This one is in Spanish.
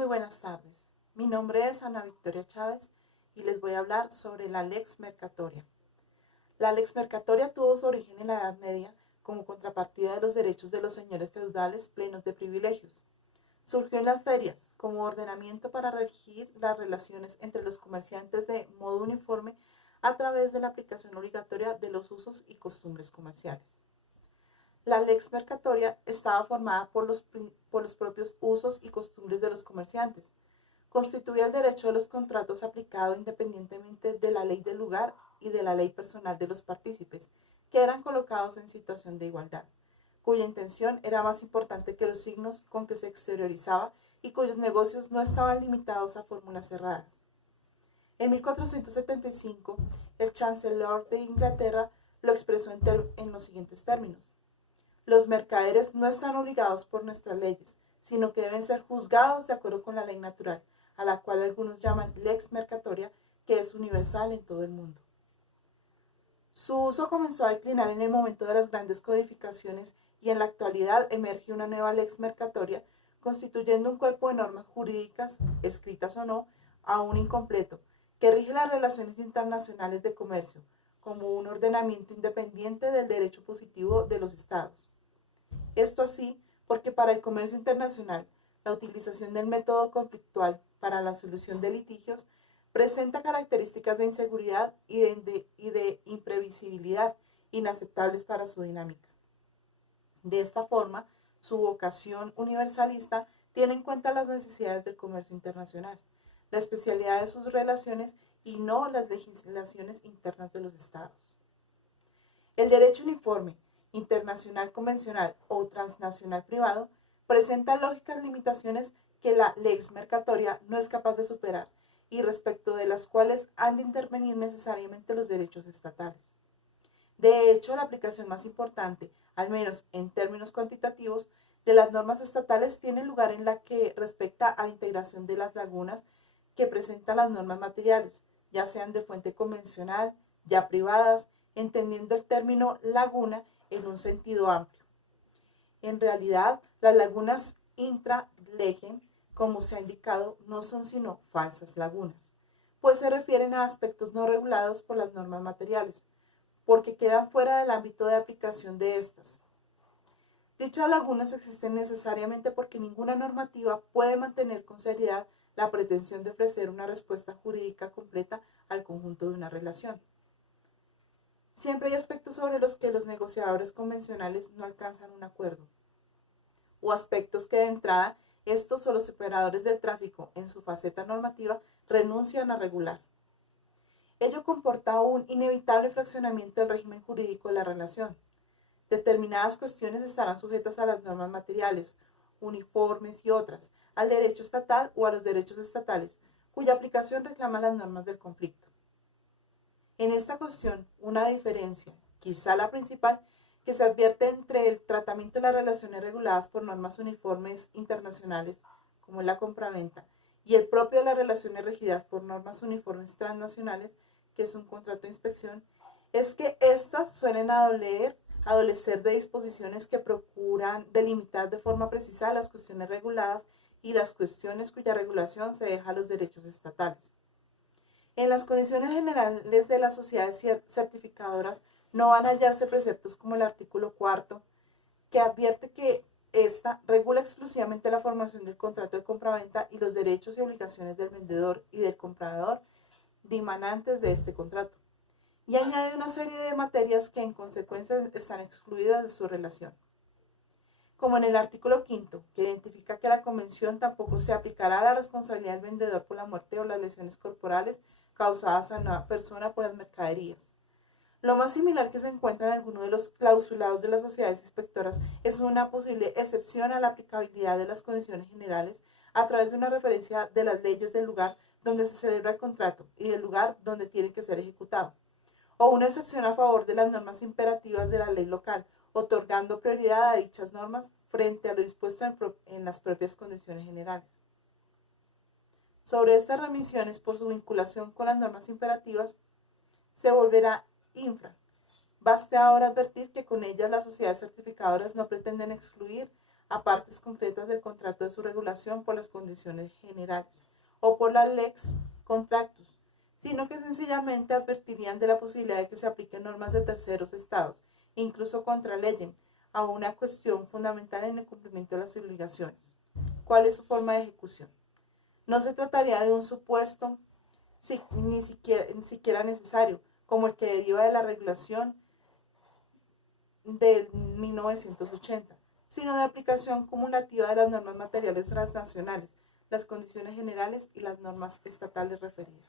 Muy buenas tardes. Mi nombre es Ana Victoria Chávez y les voy a hablar sobre la Lex Mercatoria. La Lex Mercatoria tuvo su origen en la Edad Media como contrapartida de los derechos de los señores feudales plenos de privilegios. Surgió en las ferias como ordenamiento para regir las relaciones entre los comerciantes de modo uniforme a través de la aplicación obligatoria de los usos y costumbres comerciales. La Lex Mercatoria estaba formada por los propios usos y costumbres de los comerciantes. Constituía el derecho de los contratos aplicado independientemente de la ley del lugar y de la ley personal de los partícipes, que eran colocados en situación de igualdad, cuya intención era más importante que los signos con que se exteriorizaba y cuyos negocios no estaban limitados a fórmulas cerradas. En 1475, el chancellor de Inglaterra lo expresó en los siguientes términos. Los mercaderes no están obligados por nuestras leyes, sino que deben ser juzgados de acuerdo con la ley natural, a la cual algunos llaman lex mercatoria, que es universal en todo el mundo. Su uso comenzó a declinar en el momento de las grandes codificaciones y en la actualidad emerge una nueva lex mercatoria, constituyendo un cuerpo de normas jurídicas, escritas o no, aún incompleto, que rige las relaciones internacionales de comercio, como un ordenamiento independiente del derecho positivo de los estados. Esto así porque para el comercio internacional, la utilización del método conflictual para la solución de litigios presenta características de inseguridad y de imprevisibilidad inaceptables para su dinámica. De esta forma, su vocación universalista tiene en cuenta las necesidades del comercio internacional, la especialidad de sus relaciones y no las legislaciones internas de los estados. El derecho uniforme, internacional convencional o transnacional privado presenta lógicas limitaciones que la lex mercatoria no es capaz de superar y respecto de las cuales han de intervenir necesariamente los derechos estatales. De hecho, la aplicación más importante, al menos en términos cuantitativos, de las normas estatales tiene lugar en la que respecta a la integración de las lagunas que presentan las normas materiales, ya sean de fuente convencional, ya privadas, entendiendo el término laguna en un sentido amplio. En realidad, las lagunas intra-legem, como se ha indicado, no son sino falsas lagunas, pues se refieren a aspectos no regulados por las normas materiales, porque quedan fuera del ámbito de aplicación de estas. Dichas lagunas existen necesariamente porque ninguna normativa puede mantener con seriedad la pretensión de ofrecer una respuesta jurídica completa al conjunto de una relación. Siempre hay aspectos sobre los que los negociadores convencionales no alcanzan un acuerdo, o aspectos que de entrada estos o los operadores del tráfico en su faceta normativa renuncian a regular. Ello comporta un inevitable fraccionamiento del régimen jurídico de la relación. Determinadas cuestiones estarán sujetas a las normas materiales, uniformes y otras, al derecho estatal o a los derechos estatales, cuya aplicación reclaman las normas del conflicto. En esta cuestión, una diferencia, quizá la principal, que se advierte entre el tratamiento de las relaciones reguladas por normas uniformes internacionales, como es la compraventa, y el propio de las relaciones regidas por normas uniformes transnacionales, que es un contrato de inspección, es que éstas suelen adolecer de disposiciones que procuran delimitar de forma precisa las cuestiones reguladas y las cuestiones cuya regulación se deja a los derechos estatales. En las condiciones generales de las sociedades certificadoras no van a hallarse preceptos como el artículo 4, que advierte que ésta regula exclusivamente la formación del contrato de compraventa y los derechos y obligaciones del vendedor y del comprador dimanantes de este contrato, y añade una serie de materias que en consecuencia están excluidas de su relación. Como en el artículo 5, que identifica que la convención tampoco se aplicará a la responsabilidad del vendedor por la muerte o las lesiones corporales causadas a una persona por las mercaderías. Lo más similar que se encuentra en alguno de los clausulados de las sociedades inspectoras es una posible excepción a la aplicabilidad de las condiciones generales a través de una referencia de las leyes del lugar donde se celebra el contrato y del lugar donde tiene que ser ejecutado, o una excepción a favor de las normas imperativas de la ley local, otorgando prioridad a dichas normas frente a lo dispuesto en las propias condiciones generales. Sobre estas remisiones por su vinculación con las normas imperativas, se volverá infra. Baste ahora advertir que con ellas las sociedades certificadoras no pretenden excluir a partes concretas del contrato de su regulación por las condiciones generales o por la lex contractus, sino que sencillamente advertirían de la posibilidad de que se apliquen normas de terceros estados, incluso contra leyes, a una cuestión fundamental en el cumplimiento de las obligaciones. ¿Cuál es su forma de ejecución? No se trataría de un supuesto ni siquiera necesario, como el que deriva de la regulación del 1980, sino de aplicación cumulativa de las normas materiales transnacionales, las condiciones generales y las normas estatales referidas.